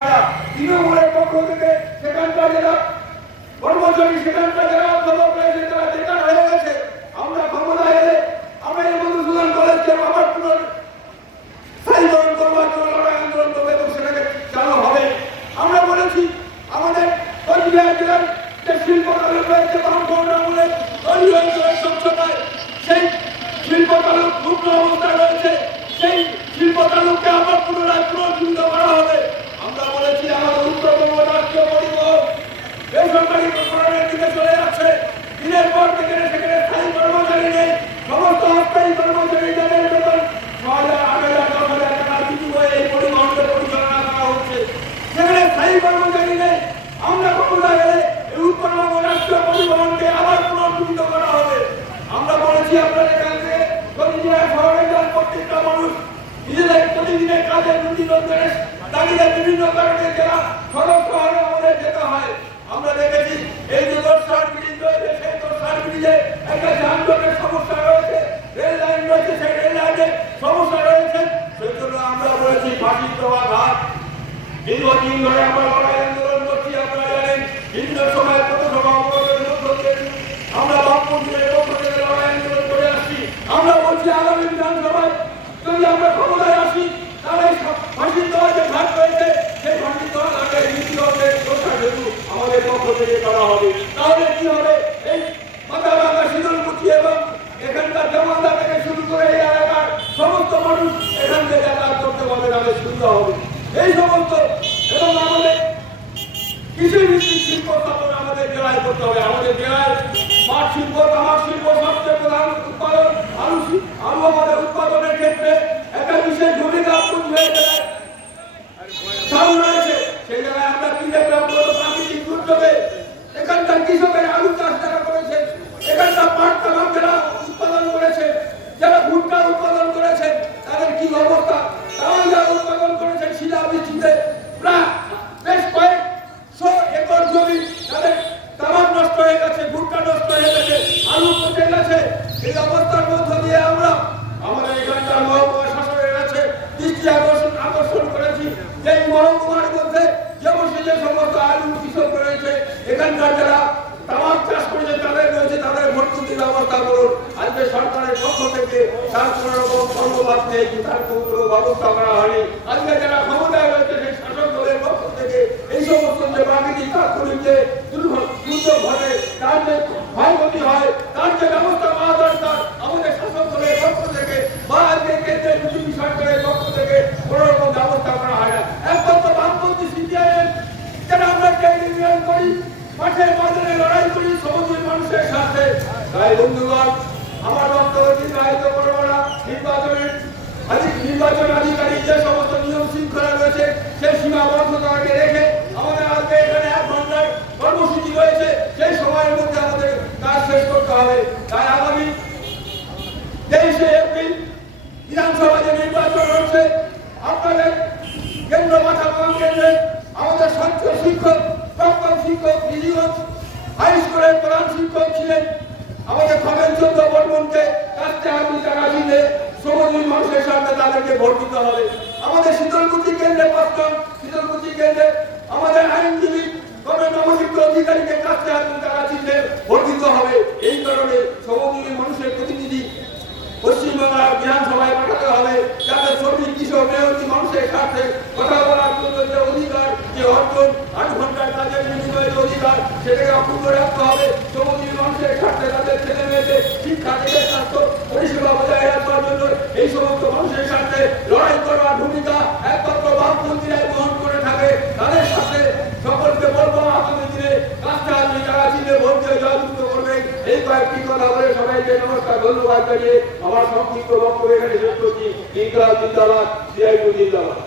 তৃণমূলের পক্ষ থেকে সেখানকার যারা কর্মচারী সেখানকার যারা অধ্যাপক রয়েছে তারা বেকার হয়ে গেছে। আমরা ক্ষমতায় এলে আমরা এই মধুসূদন কলেজকে আবার পুনর্স্থায়ীকরণ করবার জন্য লড়াই আন্দোলন করবো এবং সেটাকে চালু হবে। আমরা বলেছি আমাদের কোচবিহার জেলার যে শিল্প তালুক রয়েছে তৃণমূলের দলীয় অঞ্চলের স্বচ্ছতায় সেই শিল্প তালুক রুগ্ন অবস্থায় রয়েছে, সেই শিল্প তালুককে আবার পুনরায় পুনর্জীবিত করা হবে। আমরা বলেছি আমাদের উত্তরবঙ্গ রাষ্ট্রীয় পরিবহন বেসরকারি প্রকরণের দিকে চলে যাচ্ছে। দিনের পর থেকে সেখানে স্থায়ী কর্মচারী নেই, সমস্ত অস্থায়ী কর্মচারী যাদের বেতন 6,000, 8,000, 10,000 টাকা বিনিময়ে এই পরিবহনকে পরিচালনা করা হচ্ছে, সেখানে স্থায়ী কর্মচারী নেই। আমরা ক্ষমতায় এলে এই উত্তরবঙ্গ রাষ্ট্রীয় পরিবহনকে আবার পুনর্জীবিত করা হবে। আমরা বলেছি আপনাদের কাছে প্রতিদিনের শহরে যান প্রত্যেকটা মানুষ নিজেদের প্রতিদিনের কাজের রুটি রোজগারের দাঁড়িয়ে বিভিন্ন কারণে যারা সড়ক শহরে আমাদের যেতে হয়। আমরা দেখেছি এই যে দোসর ব্রিজ রয়েছে, সেই দোসর ব্রিজে একটা যানজটের সমস্যা রয়েছে, রেল লাইন রয়েছে, সেই রেল লাইনের সমস্যা রয়েছে। সেই জন্য আমরা বলেছি ফাঁসির দেওয়া ঘাট দীর্ঘদিন ধরে আমরা লড়াই আন্দোলন করছি। আপনারা জানেন বিভিন্ন সময় কত সভা অবরোধের মধ্য দিয়ে আমরা বামপন্থীদের পক্ষ থেকে লড়াই আন্দোলন করে আসছি। আমরা বলছি আগামী বিধানসভায় যদি আমরা ক্ষমতায় আসি তাহলে ফাঁসির দেওয়া যে ঘাট রয়েছে সেই ফাঁসির দেওয়া ঘাটের নীতি হবে যেহেতু আমাদের পক্ষ থেকে করা হবে। তাহলে কি হবে, এই মাথাভাঙা শীতলকুচি এবং এখানকার জমালদা থেকে শুরু করে এই এলাকার সমস্ত মানুষ এখান থেকে যাতায়াত করতে পারবে, তাদের সুবিধা হবে। এই সমস্ত এবং আমাদের কৃষি ভিত্তিক শিল্প স্থাপন আমাদের জেলায় করতে হবে। আমাদের জেলায় পাট শিল্প, তামাক শিল্প সবচেয়ে প্রধান উৎপাদন। আলু আমাদের উৎপাদনের ক্ষেত্রে একটা বিশেষ ভূমিকা কোচবিহার জেলায় রয়েছে। সেই জায়গায় আমরা কি দেখলাম, প্রাকৃতিক দুর্যোগে এখানকার কৃষকের আলু চাষ যারা করেছে, এখানকার পাট তামাক যারা উৎপাদন করেছে, যারা ভুট্টা উৎপাদন করেছে, তাদের কি অবস্থা। তারা যারা উৎপাদন করেছে শিলাবৃষ্টিতে প্রায় বেশ কয়েকশো একর জমি তাদের তামাক নষ্ট হয়ে গেছে, ভুট্টা নষ্ট হয়ে গেছে, আলু পচে গেছে। এই অবস্থার মধ্য দিয়ে আমরা আমাদের এখানকার মহকুমা শাসনের কাছে দৃষ্টি আকর্ষণ করেছি যে এই মহকুমার মধ্যে যে সমস্ত আলু কৃষক রয়েছে, এখানকার যারা তামাক চাষ করেছে তাদের রয়েছে, তাদের ভর্তুকির ব্যবস্থা করুন। আজকে সরকারের পক্ষ থেকে তার কোন রকম কর্মবাদ নেই, তার কোনো ব্যবস্থা করা হয়নি। আজকে যারা ক্ষমতায় রয়েছে সেই শাসক দলের পক্ষ থেকে এই সমস্ত যে প্রাকৃতিক তাৎক্ষণিক যে দুর্যোগ ঘটে, তার যে ক্ষয়ক্ষতি হয়, তার যে ব্যবস্থা পাওয়া দরকার আমাদের শাসক দলের পক্ষ থেকে বা আজকে কেন্দ্রের বিজেপি সরকারের পক্ষ থেকে কোন রকম ব্যবস্থা করা হয় না। একমাত্র বামপন্থী সিপিআইএম যারা আমরা ট্রেড ইউনিয়ন করি, মাঠের ময়দানে লড়াই করি সমাজের মানুষের সাথে। তাই বন্ধুগণ, আমার বক্তব্য দীর্ঘায়িত করবো না। নির্বাচন আধিকারী যে সমস্ত নিয়ম শৃঙ্খলা রয়েছে সেই সীমাবদ্ধতাকে রেখে আমাদের আজকে এখানে 1 ঘন্টার কর্মসূচি রয়েছে, সেই সময়ের মধ্যে আমাদের কাজ শেষ করতে হবে। তাই আগামী 23শে এপ্রিল বিধানসভা যে নির্বাচন হচ্ছে, আপনাদের কেন্দ্র মাথাভাঙা কেন্দ্রে আমাদের ছাত্র শিক্ষক, প্রাক্তন শিক্ষক, রিজিগঞ্জ হাই স্কুলের প্রধান শিক্ষক ছিলেন আমাদের খগেন চন্দ্র বর্মনকে কাছে হাতে টাকা দিলে সমগ্র মানুষের সামনে তাদেরকে ভোট দিতে হবে। আমাদের শীতলকুচি কেন্দ্রে 5 জন, শীতলকুচি কেন্দ্রে আমাদের আইনজীবী নবনিযুক্ত অধিকারীকে কাছে হাতে টাকা দিলে ভোট দিতে হবে। এই কারণে সমগ্র মানুষের প্রতিনিধি পশ্চিমবাংলার বিধানসভায় পাঠাতে হবে, যাতে শ্রমিক, কৃষক, মেহনতি মানুষের সাথে কথা বলার জন্য যে অধিকার, যে অর্জন 8 ঘন্টার কাজের বিনিময়ের অধিকার, সেটাকে অক্ষুণ্ণ রাখতে হবে। শ্রমজীবী মানুষের সাথে তাদের ছেলে মেয়েদের শিক্ষা থেকে স্বাস্থ্য পরিষেবা বজায় রাখবার জন্য এই সমস্ত মানুষের সাথে লড়াই করার ভূমিকা একমাত্র বামপন্থীরাই গ্রহণ করে থাকে। তাদের সাথে সকলকে বলবো আগামী দিনে কাজটা আপনি টাকা চিনে ভোট দিয়ে জয়যুক্ত করবেন। এই কয়েকটি কথা বলে সবাইকে নমস্কার, ধন্যবাদ জানিয়ে আমার সংক্ষিপ্ত বক্তব্য এখানে শেষ করছি। ইনকলাব জিন্দাবাদ, সিআইটিউ জিন্দাবাদ।